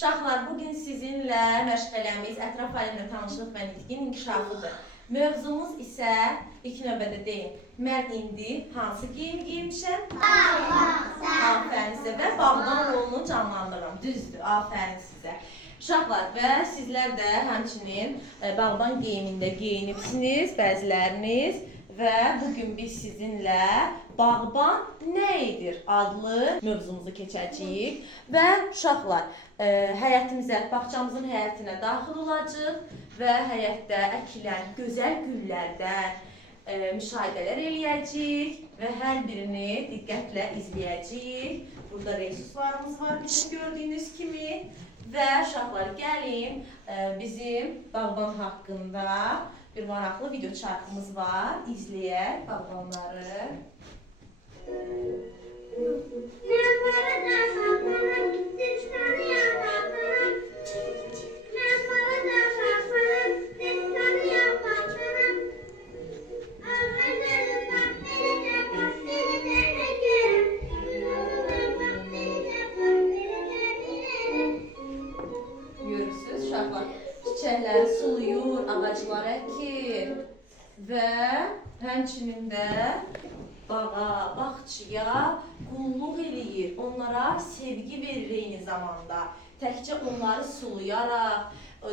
Uşaqlar, bugün sizinlə məşğələmiz ətraf aləmlə tanışlıq və nitqin inkişafıdır. Mövzumuz isə ilk növbədə deyim. Mən indi hansı geyim giymişəm? Afərin sizə və bağban rolunu canlandırıram. Düzdür, afərin sizə. Uşaqlar, və sizlər də həmçinin bağban geyimində geyinibsiniz, bəziləriniz. Və bugün biz sizinlə bağban nə edir adlı mövzumuzu keçəcəyik. Və uşaqlar, həyətimizə, bağçamızın həyətinə daxil olacaq və həyətdə əkilən gözəl güllərdən müşahidələr eləyəcəyik və hər birini diqqətlə izləyəcəyik. Burada resurslarımız var, bizim gördüyünüz kimi. Və uşaqlar, gəlin bizim bağban haqqında bir maraqlı video çarxımız var. İzləyək bağbanları. Görürsünüz uşaqlar, çiçəkləri suluyur, ağaclar əkir və həmçinin də bağa, bağçıya qulluq eləyir, onlara sevgi verir eyni zamanda. Təkcə onları sulayaraq,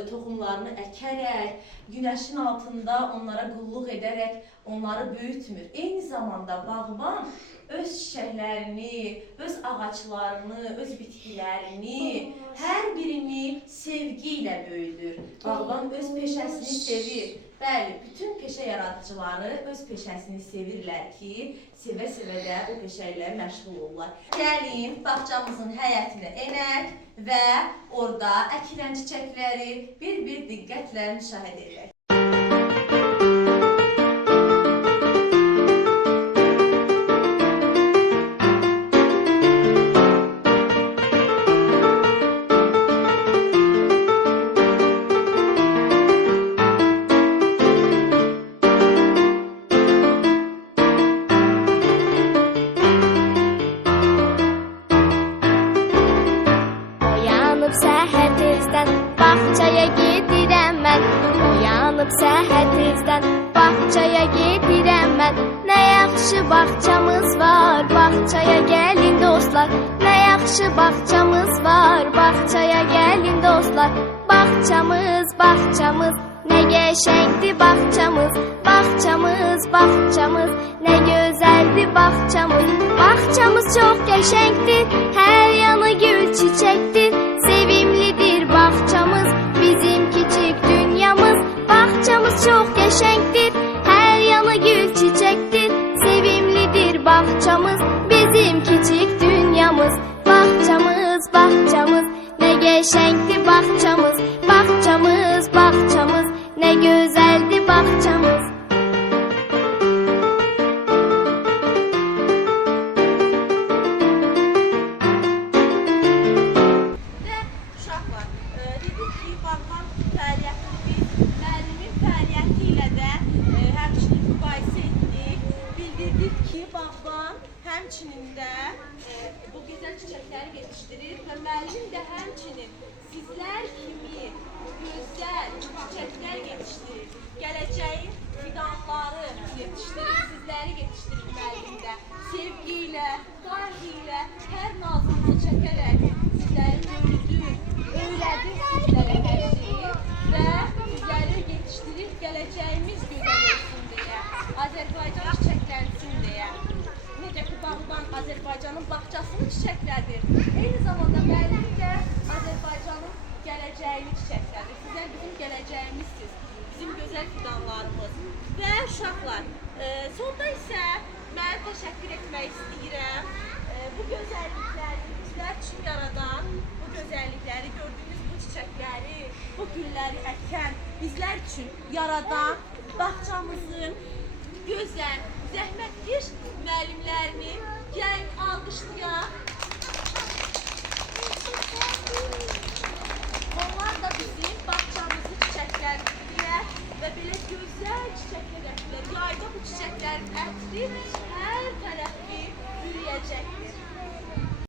toxumlarını əkərək, günəşin altında onlara qulluq edərək onları böyütmür. Eyni zamanda bağban öz çiçəklərini, öz ağaclarını, öz bitkilərini, hər birini sevgi ilə böyüdür. Bağban öz peşəsini sevir. Bəli, bütün peşə yaradıcıları öz peşəsini sevirlər ki, sevə-sevə də o peşə ilə məşğul olurlar. Gəlin, bağçamızın həyətinə enək və orada əkilən çiçəkləri bir-bir diqqətlə müşahidə edək. Səhər tezdən bağçaya gedirəm mən. Oyanıb səhər tezdən bağçaya gedirəm mən. Nə yaxşı bağçamız var, bağçaya gəlin dostlar. Nə yaxşı bağçamız var, bağçaya gəlin dostlar. Bağçamız, bağçamız, nə qəşəngdir bağçamız. Bağçamız, bağçamız, nə gözəldir bağçamız. Bağçamız çox qəşəngdir, hər yanı gül çiçəkdir. Sevimlidir bağçamız, bizim kiçik dünyamız. Bağçamız çox qəşəngdir, hər yanı gül çiçəkdir. Sevimlidir bağçamız, bizim kiçik dünyamız. Bağçamız, bağçamız, nə qəşəngdir bağçamız. Bağçamız, bağçamız, nə gözəldir bağçamız. Həmçinin də bu gözəl çiçəkləri yetişdirir və müəllim də həmçinin sizlər kimi gözəl çiçəklər yetişdirir. Gələcəyin fidanları yetişdirir, sizləri yetişdirir müəllim də. Sevgi ilə, qayğı ilə, hər nazınızı çəkərək sizləri böyüdür, öyrədir sizlərə hər şeyi və sizləri yetişdirir gələcəyimiz gözəl olsun deyə, Azərbaycan çiçəklənsin deyə. Necə ki, bağban Azərbaycanın bağçasını çiçəklədir. Eyni zamanda müəllim də Azərbaycanın gələcəyini çiçəklədir. Sizlər bizim gələcəyimizsiniz, bizim gözəl fidanlarımız. Və uşaqlar, sonda isə mən təşəkkür etmək istəyirəm. Bu gözəllikləri bizlər üçün yaradan, bu gözəllikləri gördüyünüz bu çiçəkləri, bu gülləri əkən, bizlər üçün yaradan bağçamızın gözəl, zəhmətkeş müəllimlərini gəlin alqışlayaq.